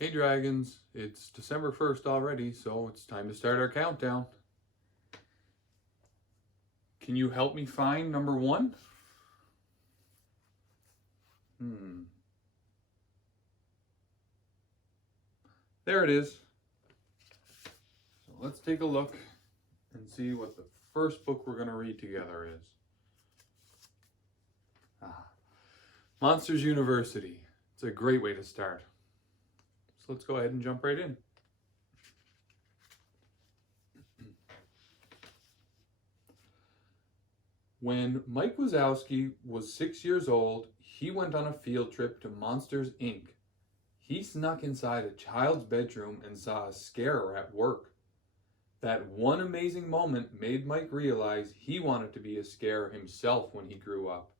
Hey Dragons, it's December 1st already, so it's time to start our countdown. Can you help me find number one? There it is. So let's take a look and see what the first book we're going to read together is. Monsters University. It's a great way to start. So let's go ahead and jump right in. When Mike Wazowski was 6 years old, he went on a field trip to Monsters, Inc. He snuck inside a child's bedroom and saw a scarer at work. That one amazing moment made Mike realize he wanted to be a scarer himself when he grew up.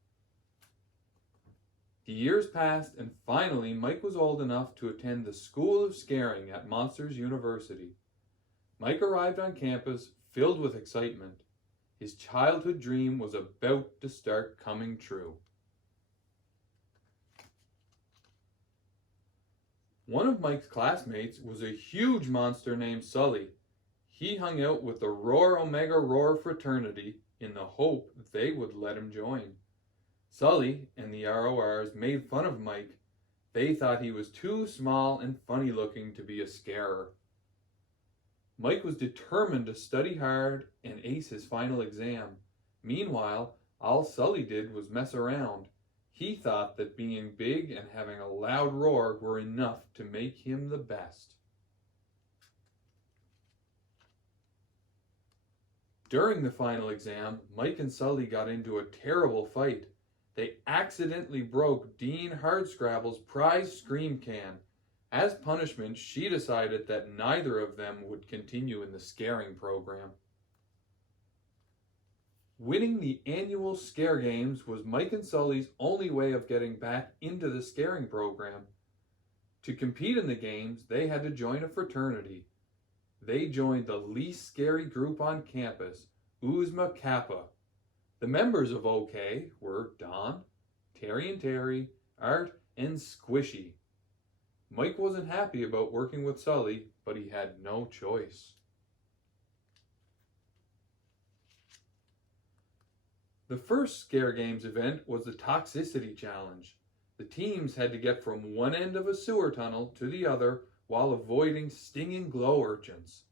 The years passed, and finally Mike was old enough to attend the School of Scaring at Monsters University. Mike arrived on campus filled with excitement. His childhood dream was about to start coming true. One of Mike's classmates was a huge monster named Sully. He hung out with the Roar Omega Roar fraternity in the hope they would let him join. Sully and the RORs made fun of Mike. They thought he was too small and funny looking to be a scarer. Mike was determined to study hard and ace his final exam. Meanwhile, all Sully did was mess around. He thought that being big and having a loud roar were enough to make him the best. During the final exam, Mike and Sully got into a terrible fight. They accidentally broke Dean Hardscrabble's prize scream can. As punishment, she decided that neither of them would continue in the scaring program. Winning the annual Scare Games was Mike and Sully's only way of getting back into the scaring program. To compete in the games, they had to join a fraternity. They joined the least scary group on campus, Oozma Kappa. The members of OK were Don, Terry and Terry, Art, and Squishy. Mike wasn't happy about working with Sully, but he had no choice. The first Scare Games event was the Toxicity Challenge. The teams had to get from one end of a sewer tunnel to the other while avoiding stinging glow urchins.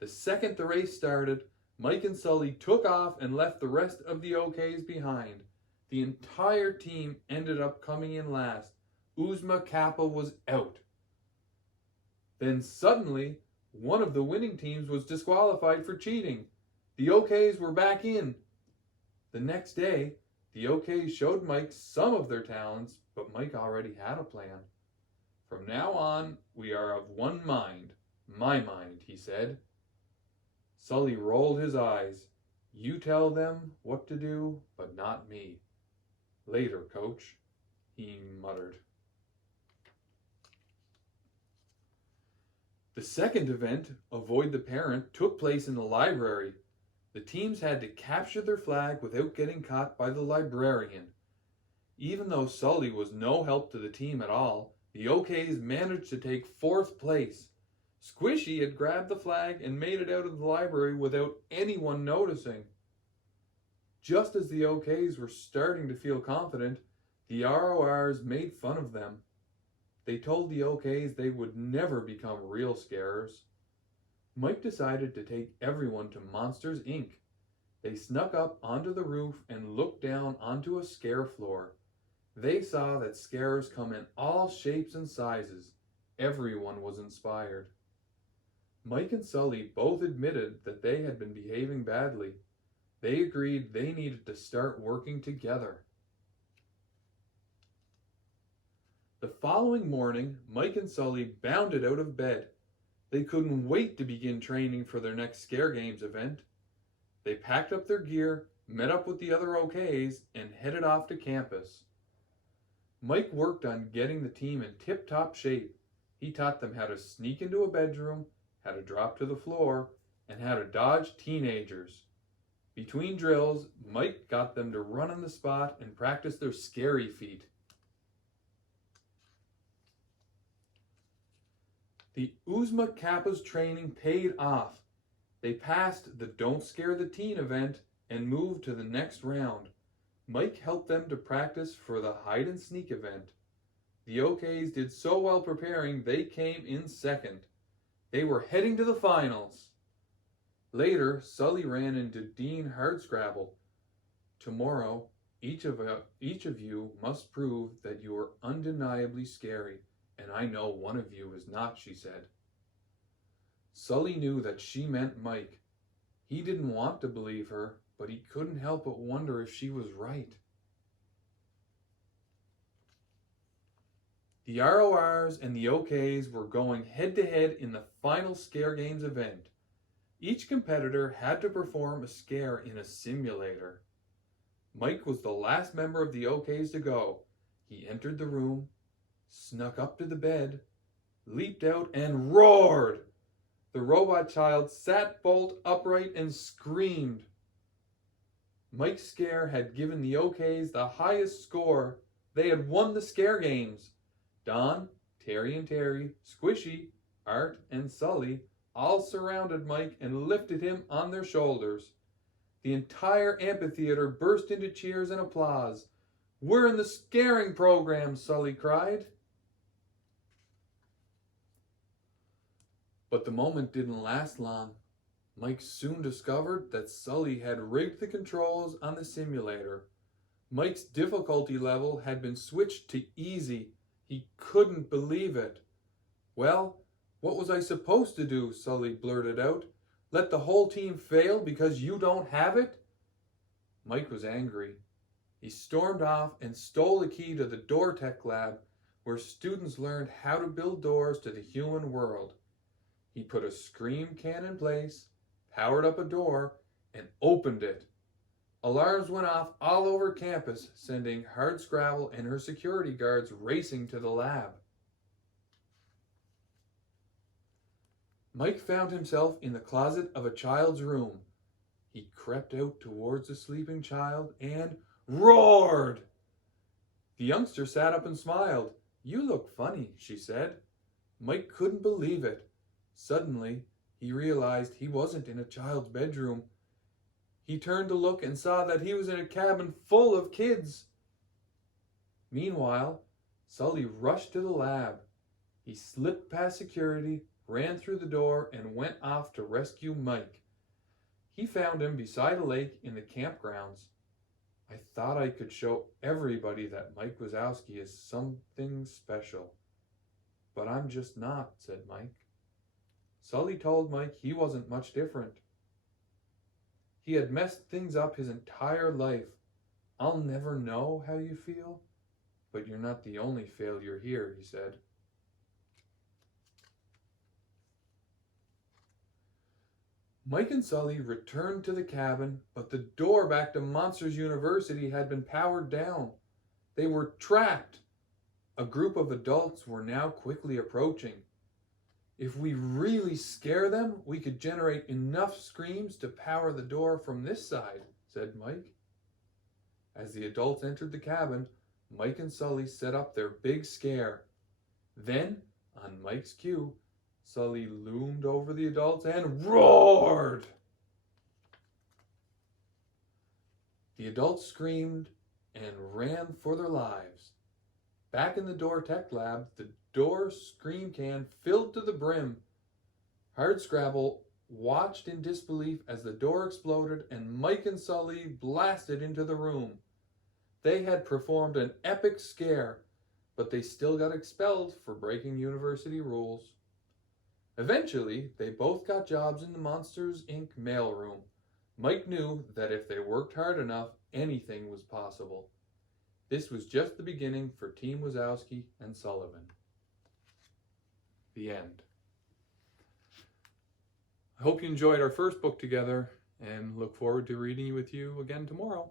The second the race started, Mike and Sully took off and left the rest of the OKs behind. The entire team ended up coming in last. Oozma Kappa was out. Then suddenly, one of the winning teams was disqualified for cheating. The OKs were back in. The next day, the OKs showed Mike some of their talents, but Mike already had a plan. From now on, we are of one mind. My mind, he said. Sully rolled his eyes. You tell them what to do, but not me. Later, coach, he muttered. The second event, Avoid the Parent, took place in the library. The teams had to capture their flag without getting caught by the librarian. Even though Sully was no help to the team at all, the OKs managed to take fourth place. Squishy had grabbed the flag and made it out of the library without anyone noticing. Just as the OKs were starting to feel confident, the RORs made fun of them. They told the OKs they would never become real scarers. Mike decided to take everyone to Monsters, Inc. They snuck up onto the roof and looked down onto a scare floor. They saw that scarers come in all shapes and sizes. Everyone was inspired. Mike and Sully both admitted that they had been behaving badly. They agreed they needed to start working together. The following morning, Mike and Sully bounded out of bed. They couldn't wait to begin training for their next Scare Games event. They packed up their gear, met up with the other OKs, and headed off to campus. Mike worked on getting the team in tip-top shape. He taught them how to sneak into a bedroom, how to drop to the floor, and how to dodge teenagers. Between drills, Mike got them to run on the spot and practice their scary feet. The Uzma Kappa's training paid off. They passed the Don't Scare the Teen event and moved to the next round. Mike helped them to practice for the hide and sneak event. The OKs did so well preparing, they came in second. They were heading to the finals. Later, Sully ran into Dean Hardscrabble. Tomorrow, each of you must prove that you are undeniably scary, and I know one of you is not, she said. Sully knew that she meant Mike. He didn't want to believe her, but he couldn't help but wonder if she was right. The RORs and the OKs were going head-to-head in the final Scare Games event. Each competitor had to perform a scare in a simulator. Mike was the last member of the OKs to go. He entered the room, snuck up to the bed, leaped out, and roared. The robot child sat bolt upright and screamed. Mike's scare had given the OKs the highest score. They had won the Scare Games. Don, Terry and Terry, Squishy, Art, and Sully all surrounded Mike and lifted him on their shoulders. The entire amphitheater burst into cheers and applause. "We're in the scaring program," Sully cried. But the moment didn't last long. Mike soon discovered that Sully had rigged the controls on the simulator. Mike's difficulty level had been switched to easy. He couldn't believe it. "Well, what was I supposed to do?" Sully blurted out. "Let the whole team fail because you don't have it?" Mike was angry. He stormed off and stole the key to the Door Tech Lab, where students learned how to build doors to the human world. He put a scream can in place, powered up a door, and opened it. Alarms went off all over campus, sending Hardscrabble and her security guards racing to the lab. Mike found himself in the closet of a child's room. He crept out towards the sleeping child and roared. The youngster sat up and smiled. "You look funny," she said. Mike couldn't believe it. Suddenly, he realized he wasn't in a child's bedroom. He turned to look and saw that he was in a cabin full of kids. Meanwhile, Sully rushed to the lab. He slipped past security, ran through the door, and went off to rescue Mike. He found him beside a lake in the campgrounds. "I thought I could show everybody that Mike Wazowski is something special. But I'm just not," said Mike. Sully told Mike he wasn't much different. He had messed things up his entire life. "I'll never know how you feel, but you're not the only failure here," he said. Mike and Sully returned to the cabin, but the door back to Monsters University had been powered down. They were trapped. A group of adults were now quickly approaching. "If we really scare them, we could generate enough screams to power the door from this side," said Mike. As the adults entered the cabin, Mike and Sully set up their big scare. Then, on Mike's cue, Sully loomed over the adults and roared. The adults screamed and ran for their lives. Back in the Door Tech Lab, the door scream can filled to the brim. Hardscrabble watched in disbelief as the door exploded and Mike and Sully blasted into the room. They had performed an epic scare, but they still got expelled for breaking university rules. Eventually, they both got jobs in the Monsters, Inc. mailroom. Mike knew that if they worked hard enough, anything was possible. This was just the beginning for Team Wazowski and Sullivan. The end. I hope you enjoyed our first book together and look forward to reading with you again tomorrow.